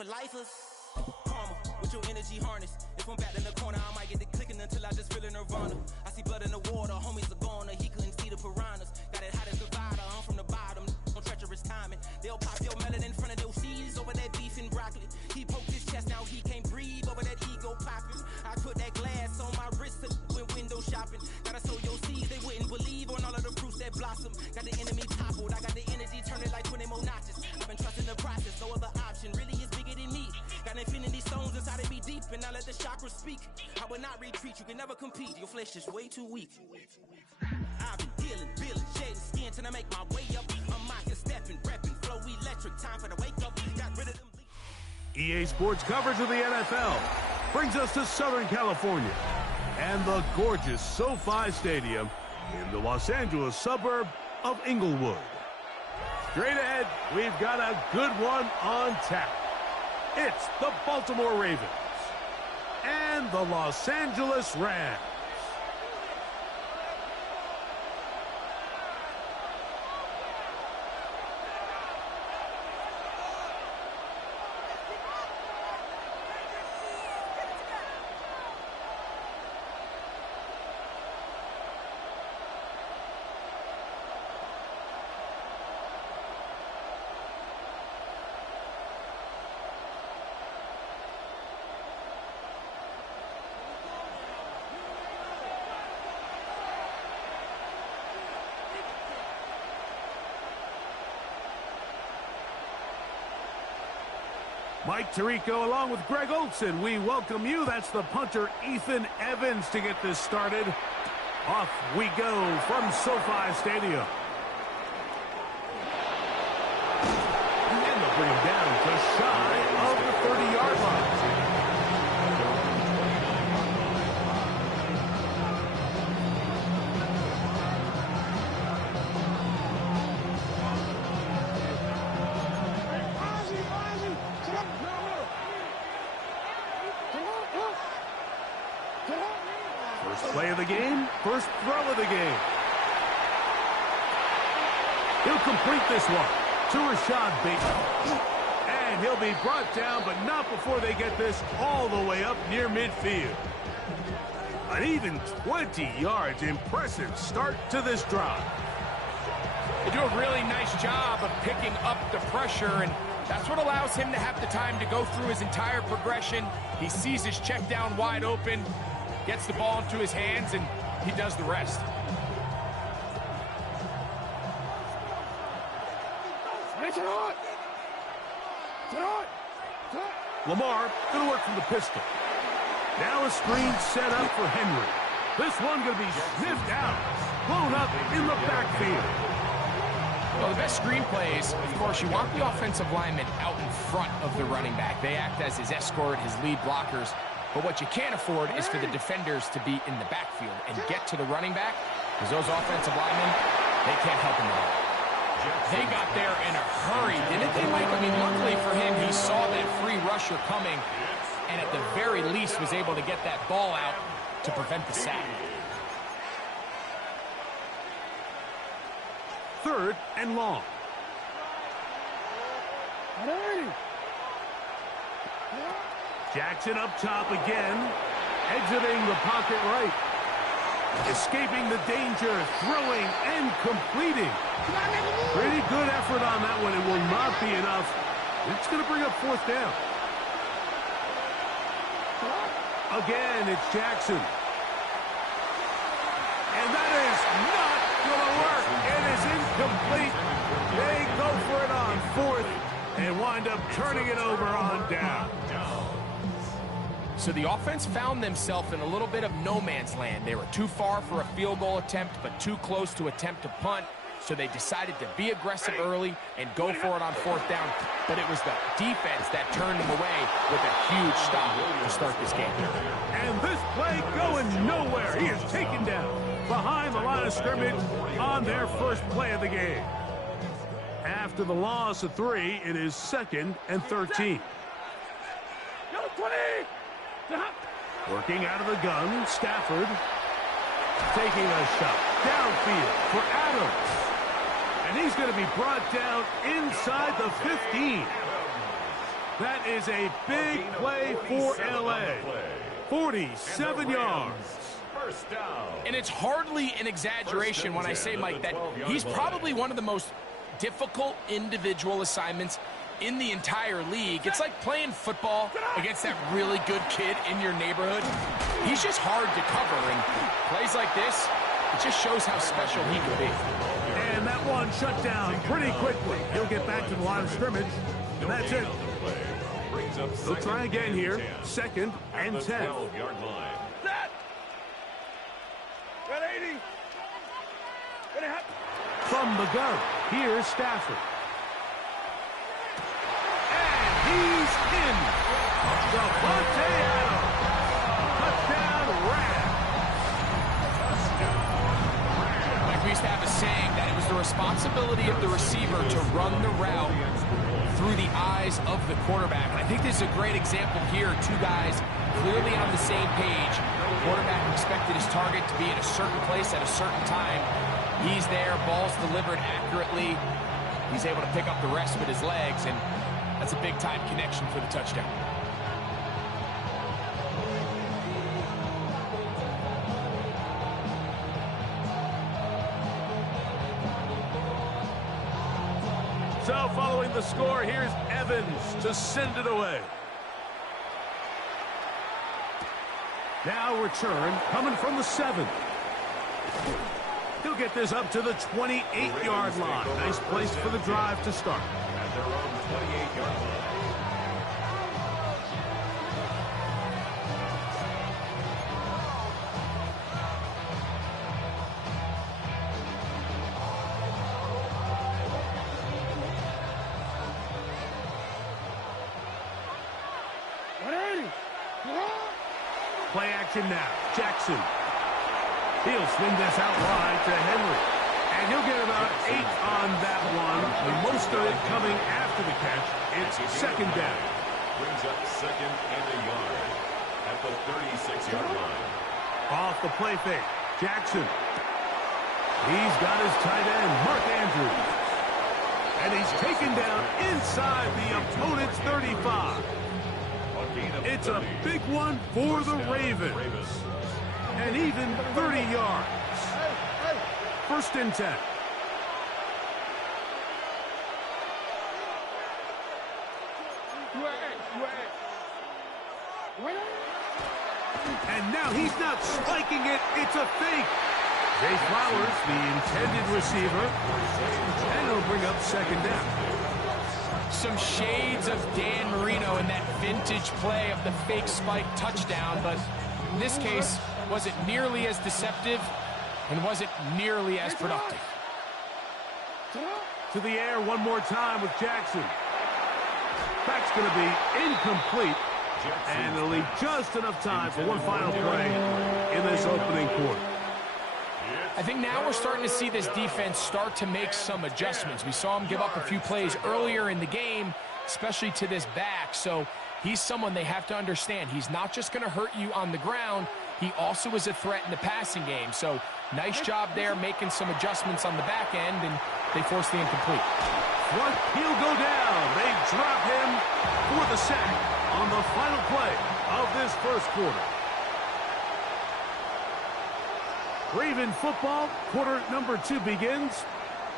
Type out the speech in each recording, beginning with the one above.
for lifers. Karma, with your energy harness. If I'm back in the corner, I might get it clicking until I just feel a nirvana. I see blood in the water, homies are gone, he couldn't see the piranhas. Got it hot as divider, I'm from the bottom, on treacherous timing. They'll pop your melon in front of those seeds over that beef and broccoli. He poked his chest, now he can't breathe over that ego popping. I put that glass on my wrist to went window shopping. Gotta sow your seeds, they wouldn't believe on all of the fruits that blossom. Got the enemy toppled, I got the energy turning like 20 more notches. I've been trusting the process, no other option really is bigger than me. Got infinity stones inside of me deep, and I let the chakras speak. I will not retreat, you can never compete, your flesh is way too weak. I've been healing, building, shedding skin till I make my way up. I'm mocking, stepping, repping, flow electric, time for the wake up. Got rid of them. EA Sports coverage of the NFL brings us to Southern California and the gorgeous SoFi Stadium in the Los Angeles suburb of Inglewood. Straight ahead, we've got a good one on tap. It's the Baltimore Ravens and the Los Angeles Rams. Mike Tirico along with Greg Olson. We welcome you. That's the punter Ethan Evans to get this started. Off we go from SoFi Stadium. And they'll bring him down just shy of the 30-yard line. Play of the game, first throw of the game. He'll complete this one to Rashad Bateman. And he'll be brought down, but not before they get this all the way up near midfield. An even 20 yards. Impressive start to this drive. They do a really nice job of picking up the pressure, and that's what allows him to have the time to go through his entire progression. He sees his check down wide open, gets the ball into his hands, and he does the rest. Lamar going to work from the pistol. Now a screen set up for Henry. This one going to be sniffed out, blown up in the backfield. Well, the best screen plays, of course, you want the offensive lineman out in front of the running back. They act as his escort, his lead blockers. But what you can't afford is for the defenders to be in the backfield and get to the running back, because those offensive linemen, they can't help him at all. They got there in a hurry, didn't they, Mike? I mean, luckily for him, he saw that free rusher coming, and at the very least was able to get that ball out to prevent the sack. Third and long. Jackson up top again, exiting the pocket right. Escaping the danger, throwing and completing. Pretty good effort on that one. It will not be enough. It's going to bring up fourth down. Again, it's Jackson. And that is not going to work. It is incomplete. They go for it on fourth and wind up turning it over on down. So the offense found themselves in a little bit of no man's land. They were too far for a field goal attempt, but too close to attempt a punt. So they decided to be aggressive early and go for it on fourth down. But it was the defense that turned them away with a huge stop to start this game. And this play going nowhere. He is taken down behind the line of scrimmage on their first play of the game. After the loss of 3, it is 2nd and 13. Working out of the gun, Stafford taking a shot downfield for Adams. And he's going to be brought down inside the 15. That is a big play for LA. 47 yards. First down. And it's hardly an exaggeration when I say, Mike, that he's probably one of the most difficult individual assignments in the entire league. It's like playing football against that really good kid in your neighborhood. He's just hard to cover, and plays like this, it just shows how special he can be. And that one shut down pretty quickly. He'll get back to the line of scrimmage, and that's it. They'll try again here, 2nd and 10. From the gun, here's Stafford. And he's in. Davante Adams. Touchdown, Rams. Like we used to have a saying that it was the responsibility of the receiver to run the route through the eyes of the quarterback. And I think this is a great example here. Two guys clearly on the same page. The quarterback expected his target to be in a certain place at a certain time. He's there, ball's delivered accurately. He's able to pick up the rest with his legs, and that's a big-time connection for the touchdown. So following the score, here's Evans to send it away. Now return coming from the 7. He'll get this up to the 28-yard line. Nice place for the drive to start. At their own 28-yard line. Play action now. Jackson. He'll swing this out wide to Henry. And he'll get about 8 on that one. And most of it coming after the catch. It's 2nd down. Brings up 2nd and a yard at the 36-yard line. Off the play fake. Jackson. He's got his tight end, Mark Andrews. And he's taken down inside the opponent's 35. It's a big one for the Ravens. And even 30 yards. 1st and 10. And now he's not spiking it. It's a fake. Zay Flowers, the intended receiver. And it'll bring up 2nd down. Some shades of Dan Marino in that vintage play of the fake spike touchdown, but in this case, wasn't nearly as deceptive and wasn't nearly as productive. To the air one more time with Jackson. That's going to be incomplete, and it'll leave just enough time for one final play in this opening quarter. I think now we're starting to see this defense start to make some adjustments. We saw him give up a few plays earlier in the game, especially to this back, so he's someone they have to understand. He's not just going to hurt you on the ground. He also is a threat in the passing game. So nice job there making some adjustments on the back end, and they force the incomplete. He'll go down. They drop him for the sack on the final play of this first quarter. Raven football, quarter number 2 begins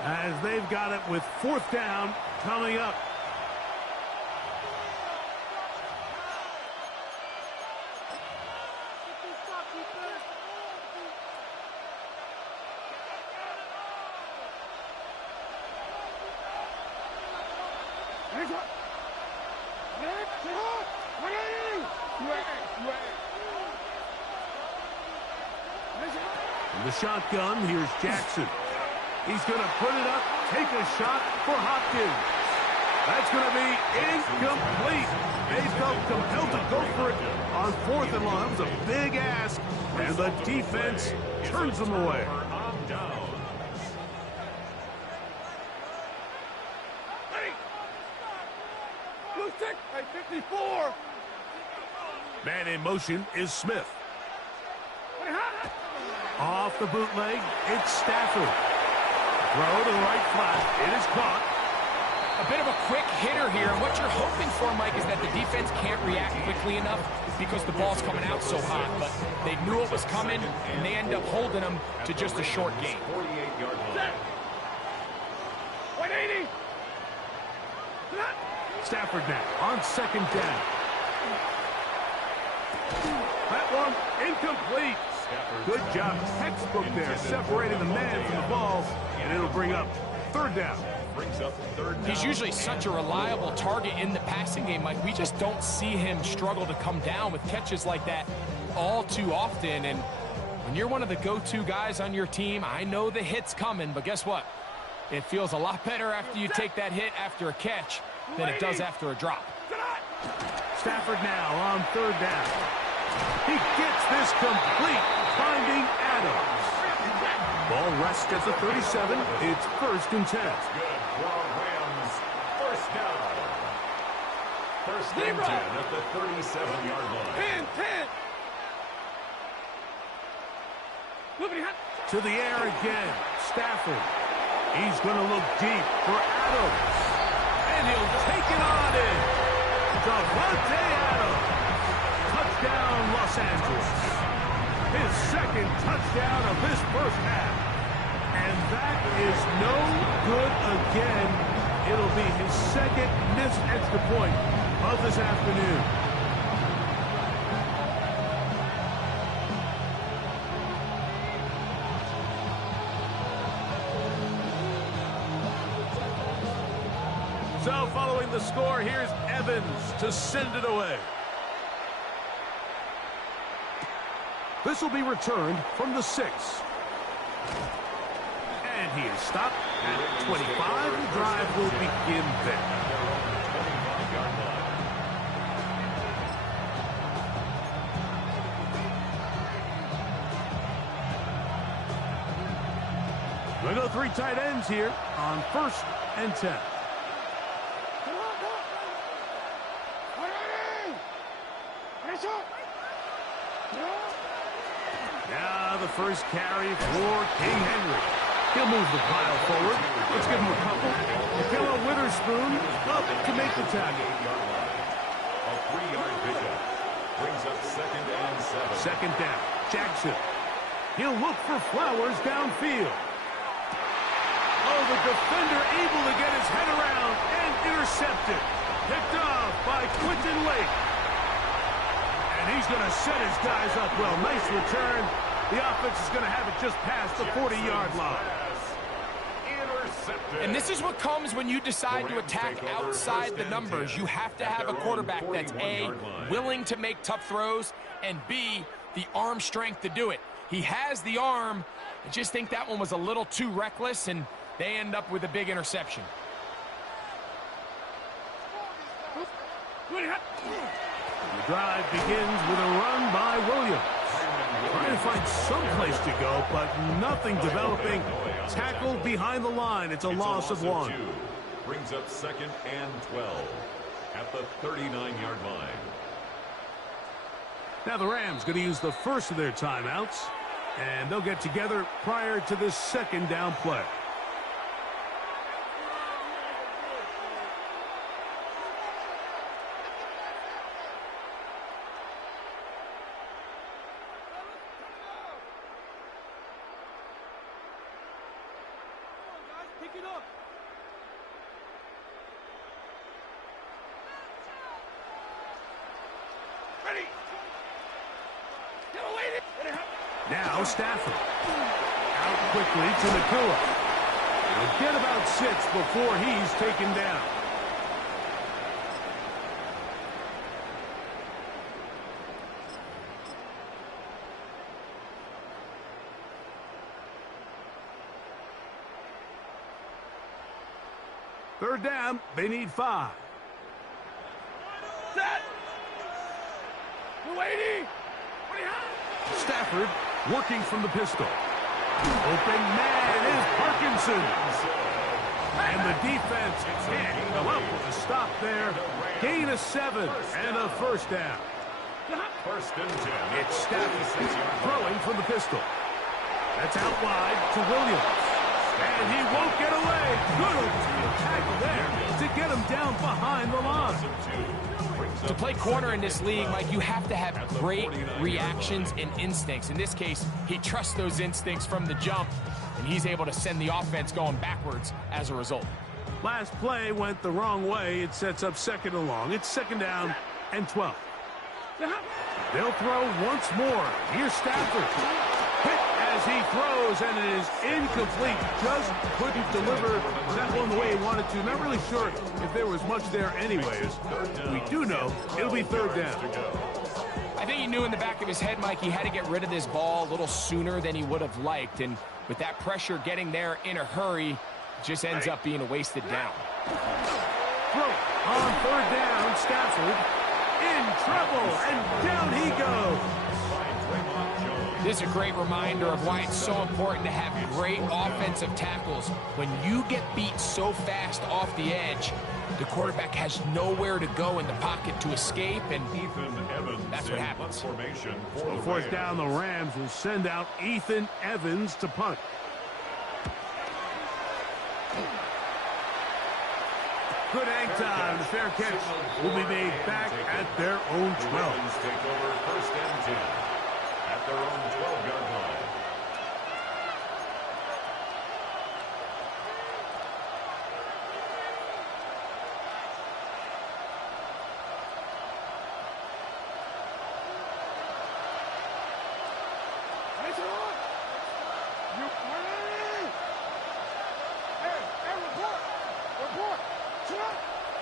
as they've got it with 4th down coming up. The shotgun, here's Jackson. He's going to put it up, take a shot for Hopkins. That's going to be incomplete. They felt compelled to go for it on 4th and long. That was a big ask, and the defense turns them away. Blue 6 by 54. Man in motion is Smith. Off the bootleg, it's Stafford. Throw to the right flat. It is caught. a bit of a quick hitter here, and what you're hoping for, Mike, is that the defense can't react quickly enough because the ball's coming out so hot, but they knew it was coming, and they end up holding them to just a short game. 48-yard line. 180. Stafford now on second down. That one incomplete. Good job, textbook there, separating the man from the ball, and it'll bring up third down. Brings up third down. He's usually such a reliable target in the passing game, Mike. We just don't see him struggle to come down with catches like that all too often. And when you're one of the go-to guys on your team, I know the hit's coming, but guess what? It feels a lot better after you take that hit after a catch than it does after a drop. Stafford now on third down. He gets this complete, finding Adams. Ball rests at the 37. It's 1st and 10. Good for Rams. First down. First and 10 at the 37-yard line. 10. To the air again. Stafford. He's going to look deep for Adams. And he'll take it on in. Davante Adams. Touchdown, Los Angeles. His second touchdown of this first half. And that is no good again. It'll be his second missed extra point of this afternoon. So following the score, here's Evans to send it away. This will be returned from the 6. And he is stopped at 25. The drive will begin there. 25-yard line. We'll go 3 tight ends here on 1st and 10. Now the first carry for King Henry. He'll move the pile forward. Let's give him a couple. Pillow Witherspoon up to make the tackle. A 3-yard pickup. Brings up 2nd and 7. Second down. Jackson. He'll look for Flowers downfield. Oh, the defender able to get his head around and intercepted. Picked off by Quentin Lake. And he's going to set his guys up well. Nice return. The offense is going to have it just past the 40-yard line. And this is what comes when you decide to attack outside the numbers. You have to have a quarterback that's A, willing to make tough throws, and B, the arm strength to do it. He has the arm. I just think that one was a little too reckless, and they end up with a big interception. The drive begins with a run by Williams. Trying to find some place to go, but nothing developing. Tackled behind the line. It's a loss of 1. 2. Brings up 2nd and 12 at the 39-yard line. Now the Rams going to use the first of their timeouts, and they'll get together prior to this 2nd down play. Now Stafford. Out quickly to Nakua. He'll get about 6 before he's taken down. Third down, they need 5. Set! Waiting! Stafford working from the pistol. Open man is Parkinson. And the defense can't come up with a stop there. Gain of 7 and a first down. First and 10. It's Stafford throwing from the pistol. That's out wide to Williams. And he won't get away. Good tackle there to get him down behind the line. To play corner in this league, Mike, you have to have great reactions and instincts. In this case, he trusts those instincts from the jump, and he's able to send the offense going backwards as a result. Last play went the wrong way. It sets up second and long. It's second down and 12. They'll throw once more. Here's Stafford. Hit as he throws, and it is incomplete. Just couldn't deliver that one the way he wanted to. Not really sure if there was much there anyways. We do know it'll be third down. I think he knew in the back of his head, Mike, he had to get rid of this ball a little sooner than he would have liked. And with that pressure getting there in a hurry, it just ends up being a wasted down. Throw on third down. Stafford in trouble, and down he goes. This is a great reminder of why it's so important to have great offensive tackles. When you get beat so fast off the edge, the quarterback has nowhere to go in the pocket to escape, and that's what happens. So fourth down, the Rams will send out Ethan Evans to punt. Good hang time. The fair catch will be made back at their own 12. Take over first and 10 at their own 12-yard line.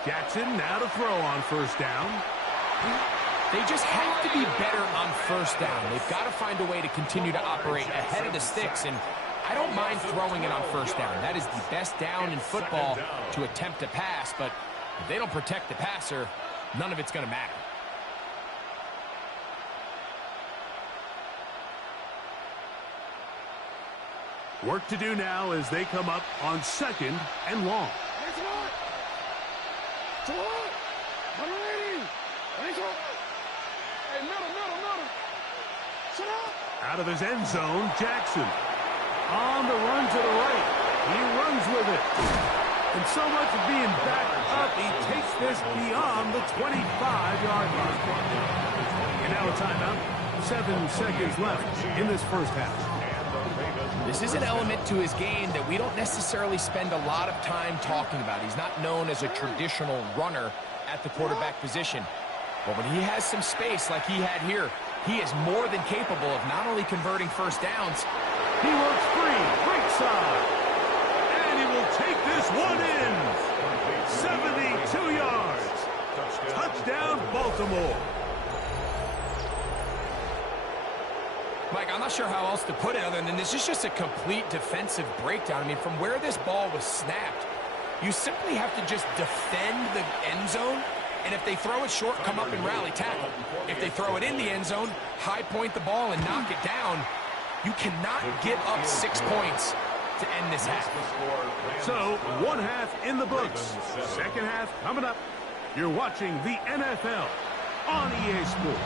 Jackson now to throw on first down. They just have to be better on first down. They've got to find a way to continue to operate ahead of the sticks, and I don't mind throwing it on first down. That is the best down in football to attempt to pass, but if they don't protect the passer, none of it's going to matter. Work to do now as they come up on second and long. Out of his end zone, Jackson. On the run to the right. He runs with it. And so much of being backed up, he takes this beyond the 25-yard line. And now a timeout. 7 seconds left in this first half. This is an element to his game that we don't necessarily spend a lot of time talking about. He's not known as a traditional runner at the quarterback position. But when he has some space like he had here, he is more than capable of not only converting first downs. He works free, right side. And he will take this one in. 72 yards. Touchdown, Baltimore. Mike, I'm not sure how else to put it other than this is just a complete defensive breakdown. I mean, from where this ball was snapped, you simply have to just defend the end zone. And if they throw it short, come up and rally tackle. If they throw it in the end zone, high point the ball and knock it down. You cannot give up 6 points to end this half. So, one half in the books. Second half coming up. You're watching the NFL on EA Sports.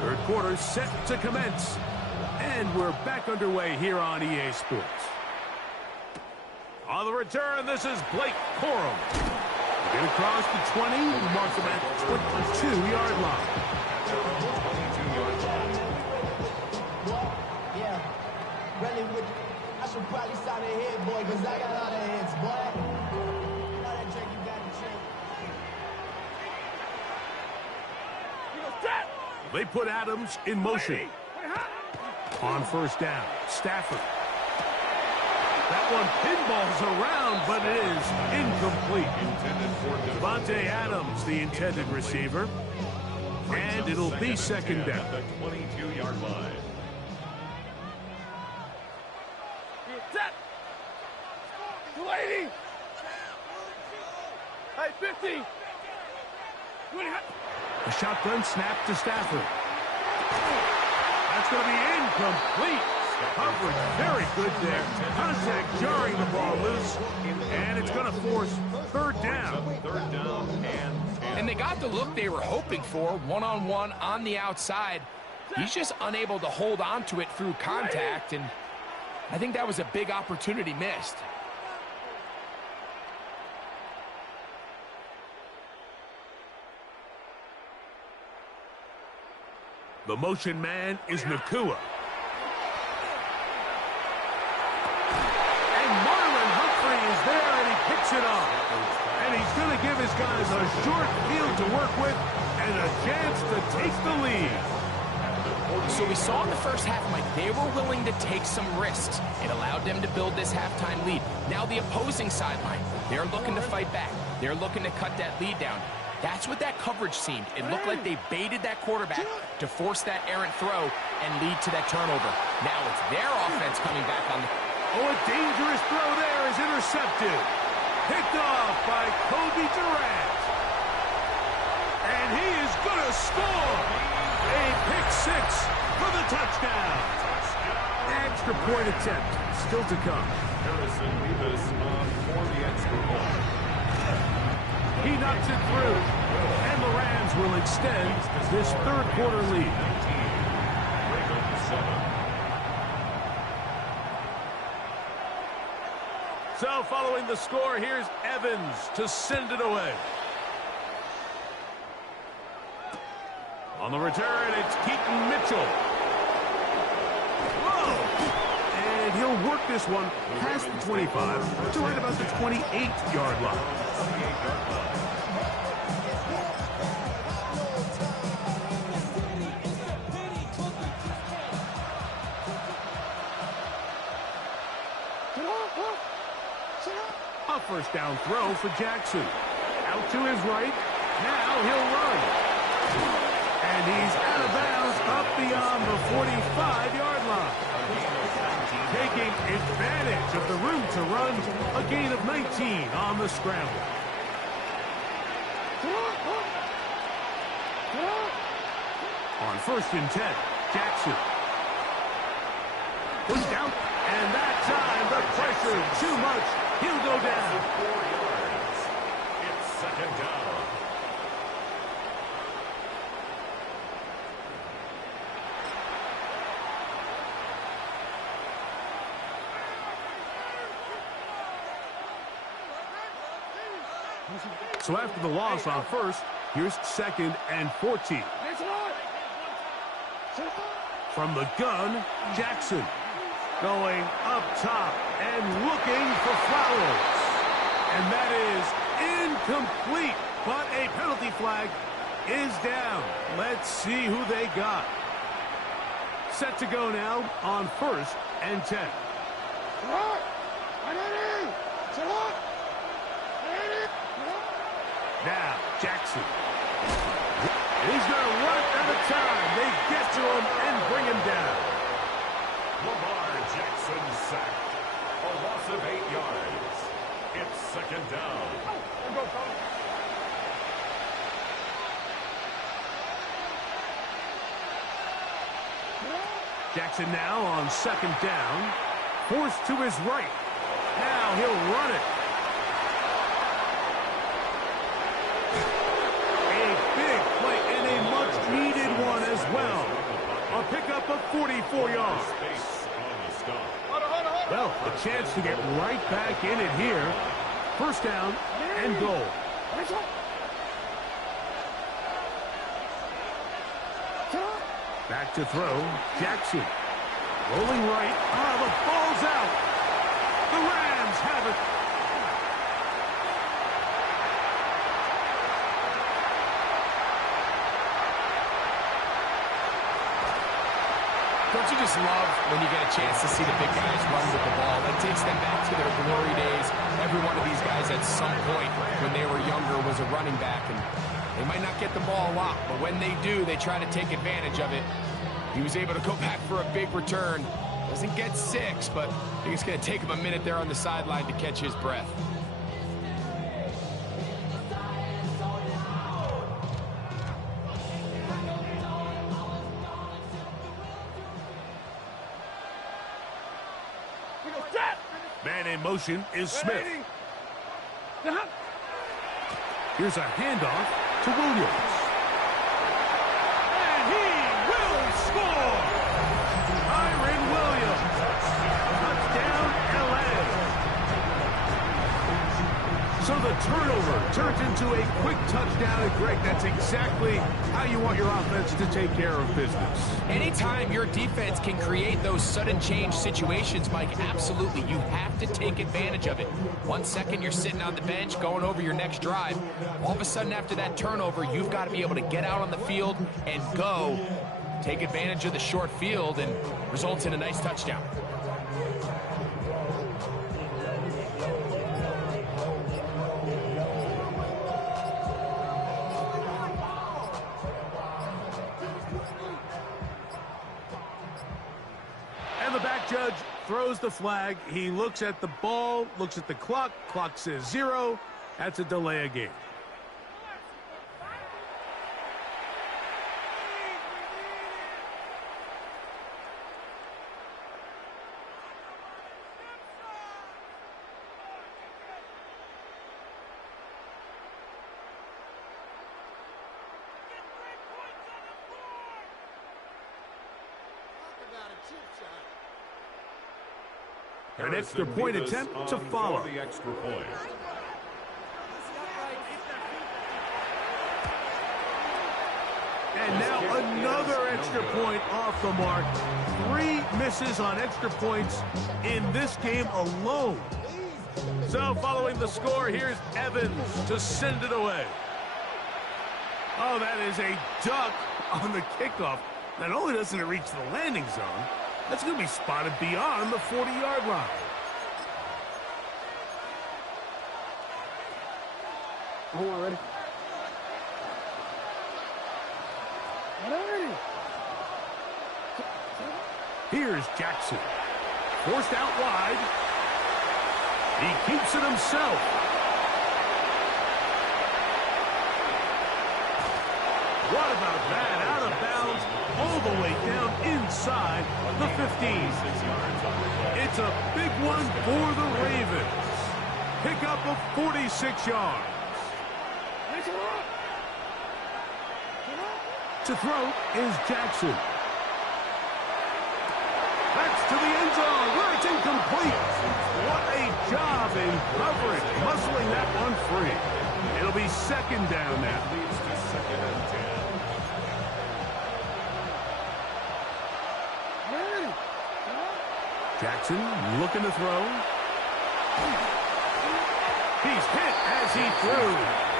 Third quarter set to commence. And we're back underway here on EA Sports. On the return, this is Blake Corum. Get across the 20, mark him at 22-yard line. Yeah, really would. I should probably start a hit, boy, because I got a lot of hits, boy. All that drink you got to drink. They put Adams in motion. On first down, Stafford. That one pinballs around, but it is incomplete. Devontae Adams, the intended receiver. And it'll be second down. At the 22-yard line. Lady! Hey, 50! A shotgun snap to Stafford. That's going to be incomplete. Coverage very good there. Contact jarring the ball loose, and it's going to force third down. Third down and 10. And they got the look they were hoping for, one-on-one on the outside. He's just unable to hold on to it through contact, and I think that was a big opportunity missed. The motion man is Nakua. And Marlon Humphrey is there, and he picks it up. And he's going to give his guys a short field to work with and a chance to take the lead. So we saw in the first half, Mike, they were willing to take some risks. It allowed them to build this halftime lead. Now the opposing sideline, they're looking to fight back. They're looking to cut that lead down. That's what that coverage seemed. It looked like they baited that quarterback to force that errant throw and lead to that turnover. Now it's their offense coming back on the... Oh, a dangerous throw there is intercepted. Picked off by Kobe Durant. And he is going to score. A pick six for the touchdown. Extra point attempt still to come. Harrison Rivas for the extra point. He knocks it through, and the Rams will extend this third quarter lead. So following the score, here's Evans to send it away. On the return, it's Keaton Mitchell. Whoa! And he'll work this one past the 25 to right about the 28-yard line. A first down throw for Jackson. Out to his right. Now he'll run. And he's out of bounds up beyond the 45-yard line. Taking advantage of the room to run. A gain of 19 on the scramble. On 1st and 10, Jackson. Pushed out, and that time the pressure too much. He'll go down. 4 yards. It's second down. So after the loss on 1st, here's 2nd and 14. From the gun, Jackson. Going up top and looking for Flowers. And that is incomplete, but a penalty flag is down. Let's see who they got. Set to go now on 1st and 10. Now, Jackson. He's going to run out of time. They get to him and bring him down. Lamar Jackson sacked. A loss of 8 yards. It's second down. Jackson now on 2nd down. Forced to his right. Now he'll run it. A big play and a much-needed one as well. A pickup of 44 yards. Well, a chance to get right back in it here. 1st down and goal. Back to throw. Jackson. Rolling right. The ball's out. The Rams have it. Don't you just love when you get a chance to see the big guys run with the ball? That takes them back to their glory days. Every one of these guys at some point when they were younger was a running back, and they might not get the ball a lot, but when they do, they try to take advantage of it. He was able to go back for a big return. Doesn't get 6, but I think it's going to take him a minute there on the sideline to catch his breath. Man in motion is Smith. Here's a handoff to Williams. And he will score! Kyron Williams. Touchdown, LA. So the turnover turns into a quick touchdown. And Greg, that's exactly how you want your offense to take care of business. Anytime your defense can create those sudden change situations, Mike, absolutely, you have to take advantage of it. 1 second you're sitting on the bench going over your next drive. All of a sudden after that turnover, you've got to be able to get out on the field and go. Take advantage of the short field and results in a nice touchdown. The back judge throws the flag. He looks at the ball, looks at the clock. Clock says 0. That's a delay of game. An extra point attempt to follow. The extra point. And now another extra point off the mark. 3 misses on extra points in this game alone. So following the score, here's Evans to send it away. Oh, that is a duck on the kickoff. Not only doesn't it reach the landing zone, that's going to be spotted beyond the 40-yard line. Hold on, ready? Here's Jackson. Forced out wide. He keeps it himself. What about that? Out of bounds, all the way down inside the 15. It's a big one for the Ravens. Pick up of 46 yards. To throw is Jackson. That's to the end zone where it's incomplete. What a job in coverage, muscling that one free. It'll be second down now. Leads to 2nd and 10. Jackson looking to throw. He's hit as he threw.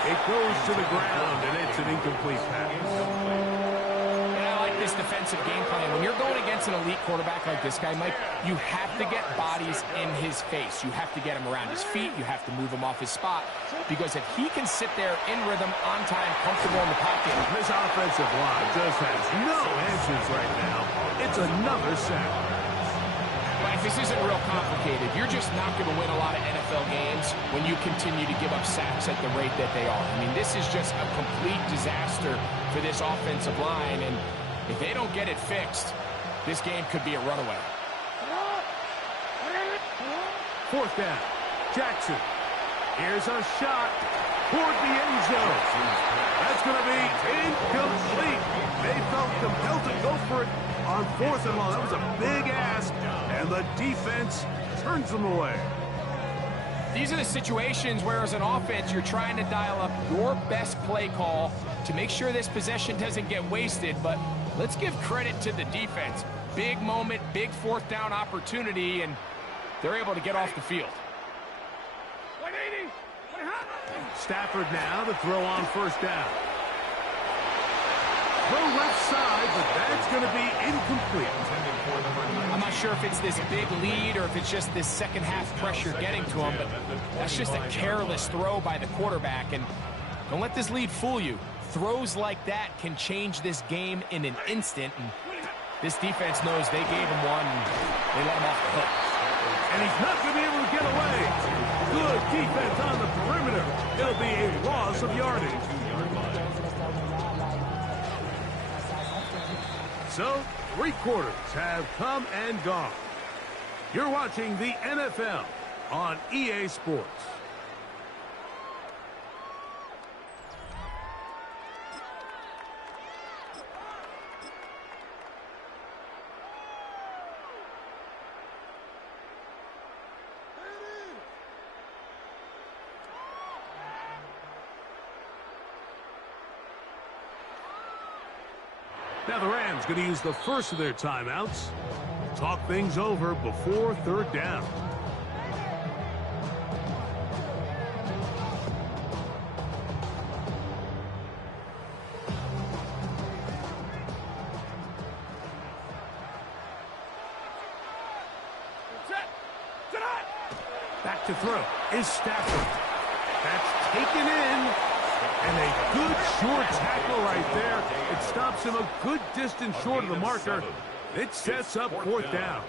It goes to the ground, and it's an incomplete pass. And I like this defensive game plan. When you're going against an elite quarterback like this guy, Mike, you have to get bodies in his face. You have to get him around his feet. You have to move him off his spot. Because if he can sit there in rhythm, on time, comfortable in the pocket. This offensive line just has no answers right now. It's another sack. But this isn't real complicated. You're just not going to win a lot of NFL games when you continue to give up sacks at the rate that they are. I mean, this is just a complete disaster for this offensive line, and if they don't get it fixed, this game could be a runaway. 4th down. Jackson. Here's a shot toward the end zone. That's going to be incomplete. They felt compelled to go for it on 4th and long. That was a big ask, and the defense turns them away. These are the situations where, as an offense, you're trying to dial up your best play call to make sure this possession doesn't get wasted, but let's give credit to the defense. Big moment, big 4th down opportunity, and they're able to get off the field. Stafford now to throw on 1st down. Throw left side, but that's going to be incomplete. I'm not sure if it's this big lead or if it's just this second half pressure getting to him, but that's just a careless throw by the quarterback. And don't let this lead fool you. Throws like that can change this game in an instant. And this defense knows they gave him one and they let him off the hook. And he's not going to be able to get away. Good defense on the perimeter. It'll be a loss of yardage. So, 3 quarters have come and gone. You're watching the NFL on EA Sports. Now the Rams going to use the first of their timeouts. Talk things over before third down. Back to throw is Stafford. That's taken in. And a good short tackle right there. It stops him a good distance short of the marker. It sets up fourth down.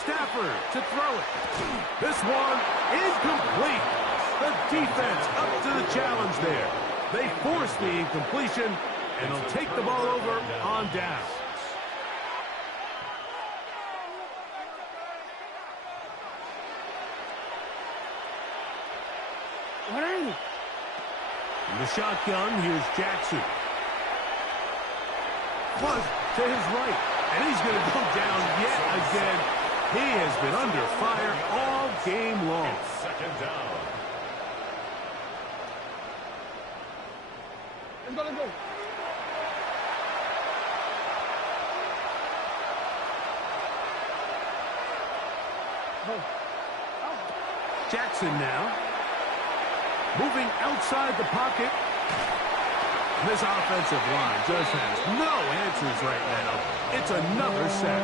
Stafford to throw it. This one incomplete. The defense up to the challenge there. They force the incompletion, and they'll take the ball over on down. In the shotgun, here's Jackson. Was to his right, and he's going to go down yet again. He has been under fire all game long. Second down. Let's go. Jackson now. Moving outside the pocket. This offensive line just has no answers right now. It's another sack.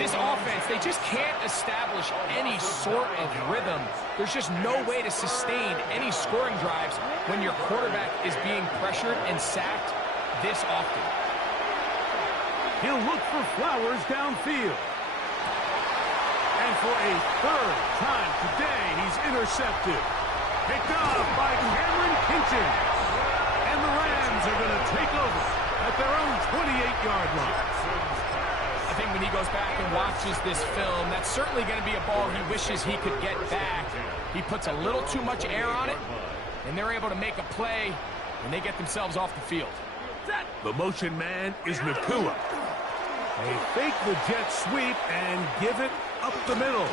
This offense, they just can't establish any sort of rhythm. There's just no way to sustain any scoring drives when your quarterback is being pressured and sacked this often. He'll look for Flowers downfield. And for a third time today, he's intercepted. Picked off by Cameron Kinchen. And the Rams are going to take over at their own 28-yard line. I think when he goes back and watches this film, that's certainly going to be a ball he wishes he could get back. He puts a little too much air on it, and they're able to make a play, and they get themselves off the field. The motion man is Nakua. They fake the jet sweep and give it up the middle.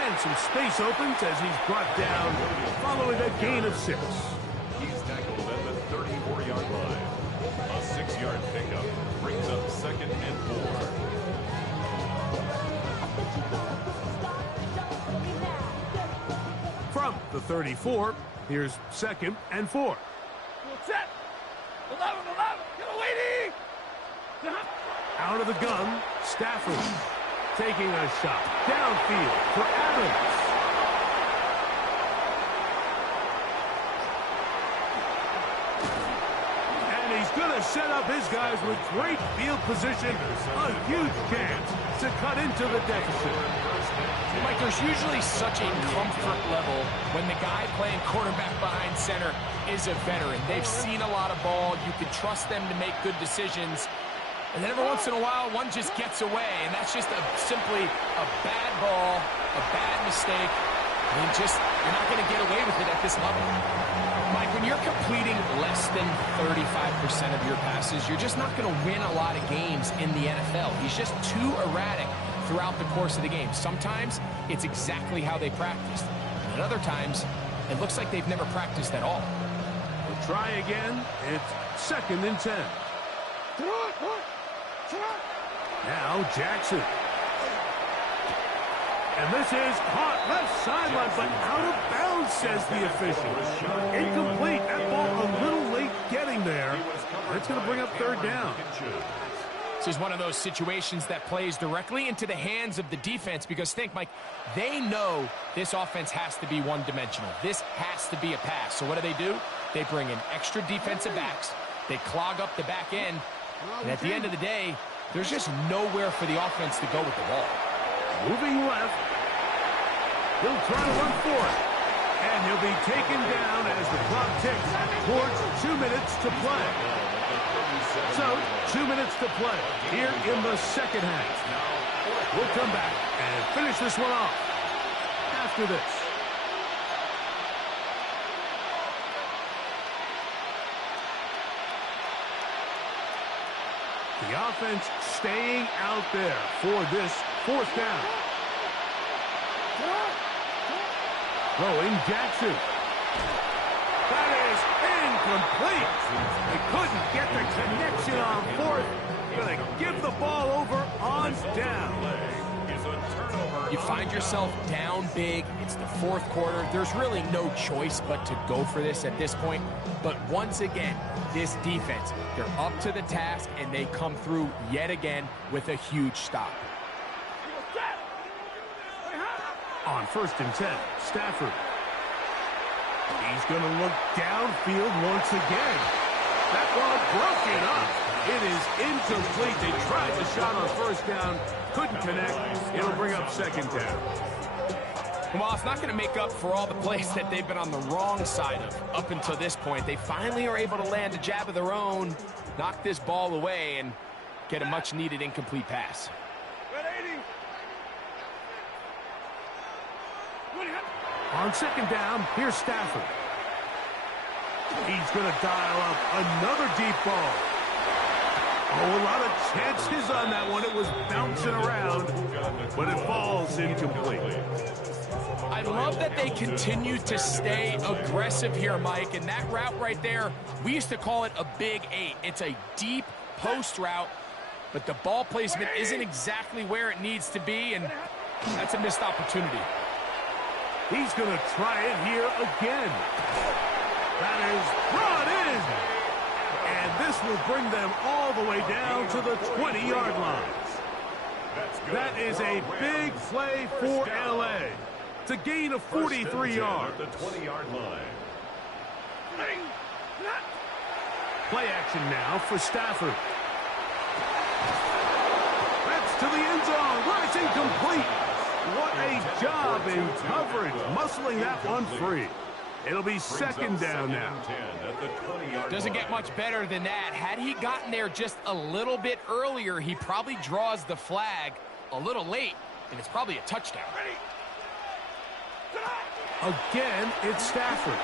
And some space opens as he's brought down following a gain of 6. He's tackled at the 34-yard line. A 6-yard pickup brings up second and 4. From the 34, here's second and 4. Set. 11. Get away, D. Out of the gun, Stafford taking a shot downfield for Adams. And he's going to set up his guys with great field position. A huge chance to cut into the deficit. Mike, there's usually such a comfort level when the guy playing quarterback behind center is a veteran. They've seen a lot of ball. You can trust them to make good decisions. And then every once in a while, one just gets away. And that's just simply a bad ball, a bad mistake. And you're not going to get away with it at this level. Mike, when you're completing less than 35% of your passes, you're just not going to win a lot of games in the NFL. He's just too erratic throughout the course of the game. Sometimes it's exactly how they practiced. And at other times, it looks like they've never practiced at all. We'll try again. It's second and 10. Now Jackson. And this is caught left sideline, but out of bounds, says the official. Incomplete. That ball a little late getting there. That's going to bring up third down. This is one of those situations that plays directly into the hands of the defense because think, Mike, they know this offense has to be one-dimensional. This has to be a pass. So what do? They bring in extra defensive backs. They clog up the back end. And at the end of the day, there's just nowhere for the offense to go with the ball. Moving left. He'll try to run for it. And he'll be taken down as the clock ticks towards 2 minutes to play. So, 2 minutes to play here in the second half. We'll come back and finish this one off after this. The offense staying out there for this fourth down. Throwing Jackson. That is incomplete. They couldn't get the connection on fourth. Going to give the ball over on down. You find yourself down big. It's the fourth quarter. There's really no choice but to go for this at this point. But once again, this defense, they're up to the task, and they come through yet again with a huge stop. On 1st and 10, Stafford. He's going to look downfield once again. That ball broken up. It is incomplete. They tried the shot on 1st down. Couldn't connect. It'll bring up 2nd down. Well, it's not going to make up for all the plays that they've been on the wrong side of up until this point. They finally are able to land a jab of their own, knock this ball away, and get a much-needed incomplete pass. On 2nd down, here's Stafford. He's going to dial up another deep ball. Oh, a lot of chances on that one. It was bouncing around, but it falls incomplete. I love that they continue to stay aggressive here, Mike, and that route right there, we used to call it a big 8. It's a deep post route, but the ball placement isn't exactly where it needs to be, and that's a missed opportunity. He's going to try it here again. That is brought in. And this will bring them all the way down to the 20-yard line. That is a big play for L.A. to gain a 43 yards. The 20-yard line. Play action now for Stafford. That's to the end zone, but it's incomplete. What a job in coverage, muscling that one free. It'll be 2nd down now. Doesn't get much better than that. Had he gotten there just a little bit earlier, he probably draws the flag a little late, and it's probably a touchdown. Again, it's Stafford.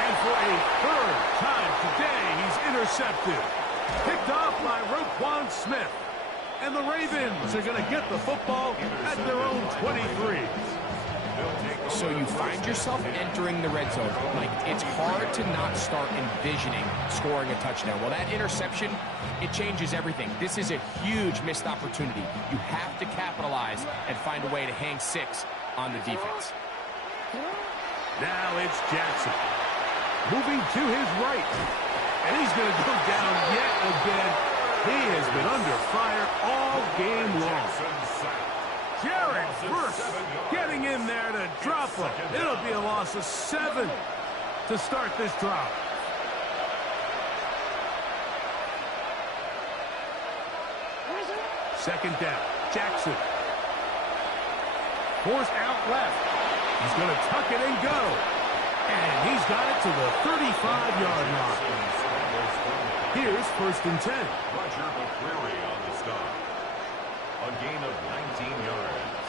And for a 3rd time today, he's intercepted. Picked off by Roquan Smith. And the Ravens are going to get the football at their own 23. So you find yourself entering the red zone. Like, it's hard to not start envisioning scoring a touchdown. Well, that interception, it changes everything. This is a huge missed opportunity. You have to capitalize and find a way to hang 6 on the defense. Now it's Jackson. Moving to his right. And he's going to go down yet again. He has been under fire all game long. Jared Verse getting in there to drop him. It'll be a loss of 7 to start this drive. Second down, Jackson. Forced out left. He's going to tuck it and go. And he's got it to the 35-yard line. Here's 1st and 10. Roger McCreary on the stop. A gain of 19 yards.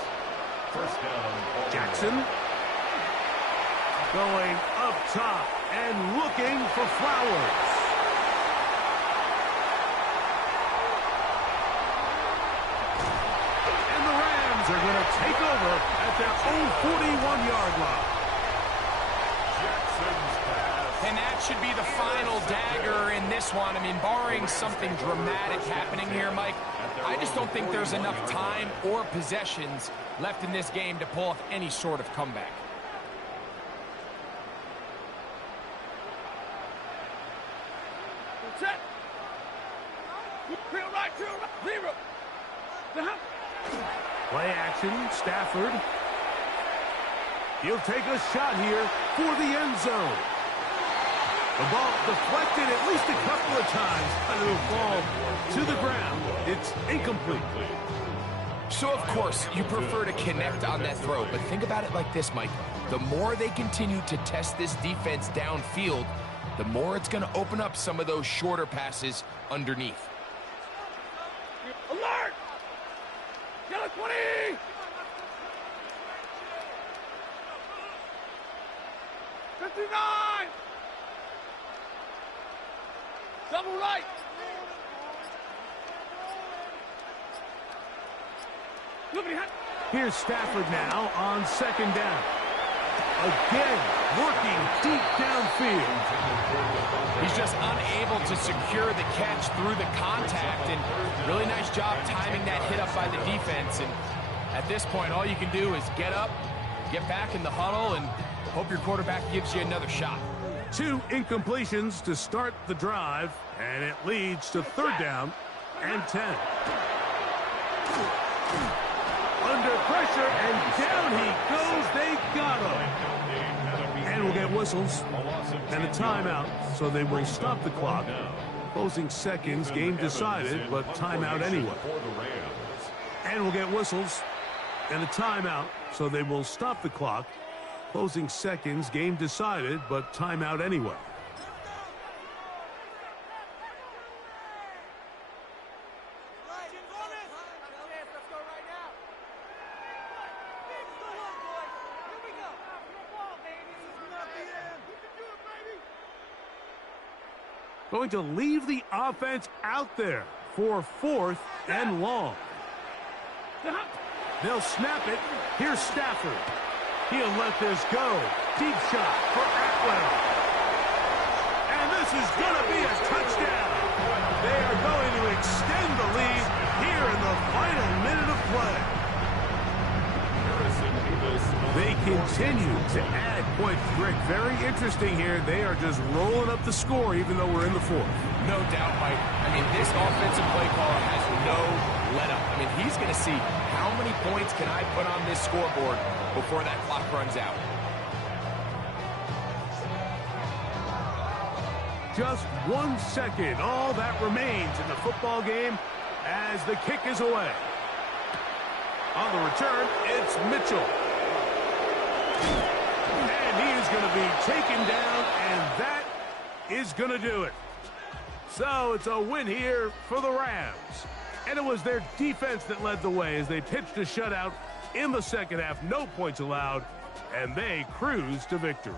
1st down. Jackson going up top and looking for Flowers. And the Rams are going to take over at their own 41-yard line. And that should be the final dagger in this one. I mean, barring something dramatic happening here, Mike, I just don't think there's enough time or possessions left in this game to pull off any sort of comeback. Set. Field right, 0. Play action, Stafford. He'll take a shot here for the end zone. The ball deflected at least a couple of times, and it'll fall to the ground. It's incomplete. So, of course, you prefer to connect on that throw, but think about it like this, Mike. The more they continue to test this defense downfield, the more it's going to open up some of those shorter passes underneath. Alert! Yellow 20! '59! Double right! Here's Stafford now on second down. Again, working deep downfield. He's just unable to secure the catch through the contact, and really nice job timing that hit up by the defense. And at this point, all you can do is get up, get back in the huddle, and hope your quarterback gives you another shot. 2 incompletions to start the drive, and it leads to third down and 10. Under pressure, and down he goes. They got him. And we'll get whistles and a timeout, so they will stop the clock. Closing seconds, game decided, but timeout anyway. And we'll get whistles and a timeout, so they will stop the clock. Closing seconds, game decided, but timeout anyway. Going to leave the offense out there for 4th and long. They'll snap it. Here's Stafford. He'll let this go. Deep shot for Atwell. And this is going to be a touchdown. They are going to extend the lead here in the final minute of play. They continue to add points. Greg, very interesting here. They are just rolling up the score even though we're in the 4th. No doubt, Mike. I mean, this offensive play caller has no let-up. I mean, he's going to see how many points can I put on this scoreboard before that clock runs out. Just 1 second. All that remains in the football game as the kick is away. On the return, it's Mitchell. And he is going to be taken down, and that is going to do it. So it's a win here for the Rams. And it was their defense that led the way as they pitched a shutout in the second half. No points allowed, and they cruised to victory.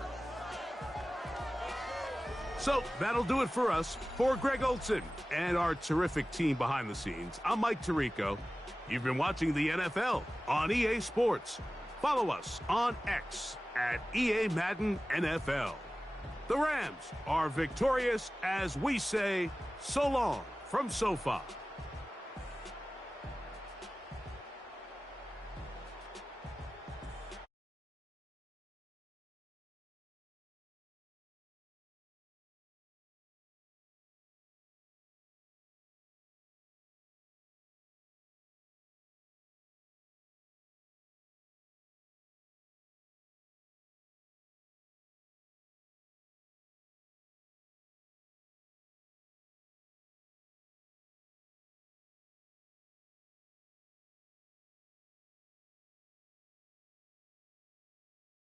So that'll do it for us. For Greg Olson and our terrific team behind the scenes, I'm Mike Tirico. You've been watching the NFL on EA Sports. Follow us on X at EA Madden NFL. The Rams are victorious as we say so long from SoFi.